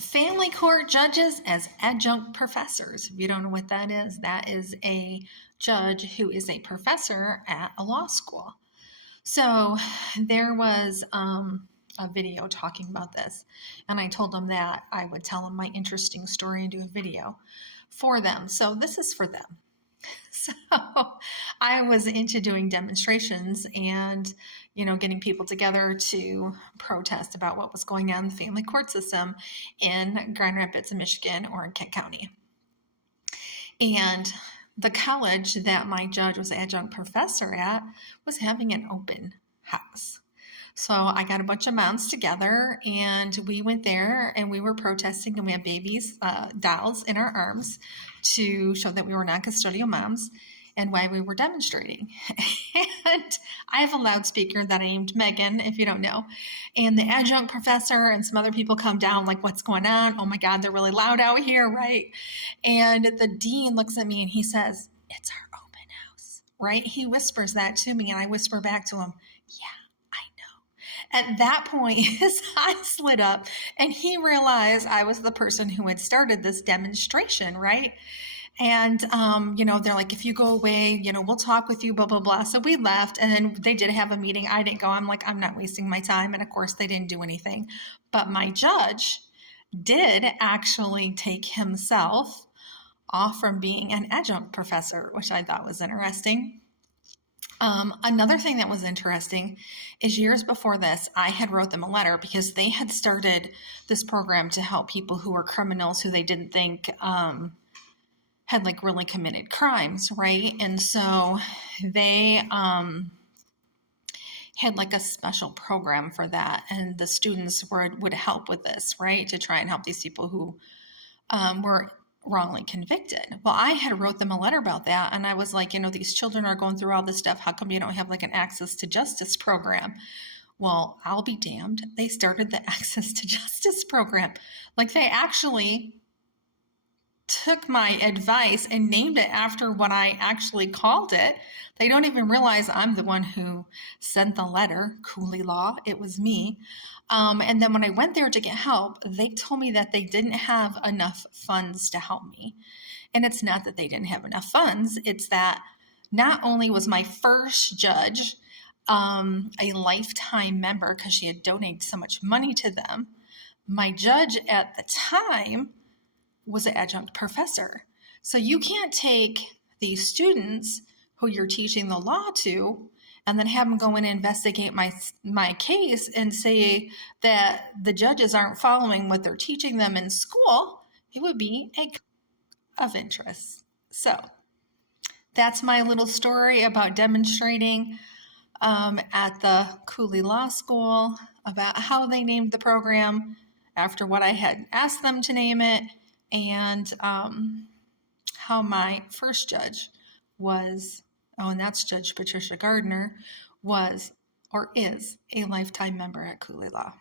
family court judges as adjunct professors. If you don't know what that is a judge who is a professor at a law school. So there was a video talking about this, and I told them that I would tell them my interesting story and do a video for them. So this is for them. So I was into doing demonstrations and, getting people together to protest about what was going on in the family court system in Grand Rapids, Michigan, or in Kent County. And the college that my judge was adjunct professor at was having an open house. So I got a bunch of moms together and we went there and we were protesting, and we had babies, dolls in our arms to show that we were non-custodial moms and why we were demonstrating. And I have a loudspeaker that I named Megan, if you don't know. And the adjunct professor and some other people come down like, what's going on? Oh my God, they're really loud out here, right? And the dean looks at me and he says, it's our open house, right? He whispers that to me and I whisper back to him, yeah, I know. At that point, his eyes lit up and he realized I was the person who had started this demonstration, right? And, they're like, if you go away, we'll talk with you, blah, blah, blah. So we left and then they did have a meeting. I didn't go. I'm like, I'm not wasting my time. And of course they didn't do anything. But my judge did actually take himself off from being an adjunct professor, which I thought was interesting. Another thing that was interesting is years before this, I had wrote them a letter because they had started this program to help people who were criminals who they didn't think had like really committed crimes, right? And so they had like a special program for that, and the students would help with this, right, to try and help these people who were wrongly convicted. Well, I had wrote them a letter about that, and I was like, these children are going through all this stuff. How come you don't have like an access to justice program? Well, I'll be damned. They started the access to justice program. Like they actually took my advice and named it after what I actually called it. They don't even realize I'm the one who sent the letter, Cooley Law. It was me. And then when I went there to get help, they told me that they didn't have enough funds to help me. And it's not that they didn't have enough funds. It's that not only was my first judge a lifetime member because she had donated so much money to them, my judge at the time was an adjunct professor. So you can't take these students who you're teaching the law to and then have them go in and investigate my case and say that the judges aren't following what they're teaching them in school. It would be of interest. So that's my little story about demonstrating at the Cooley Law School, about how they named the program after what I had asked them to name it, and how my first judge was, and that's Judge Patricia Gardner, was or is a lifetime member at Cooley Law.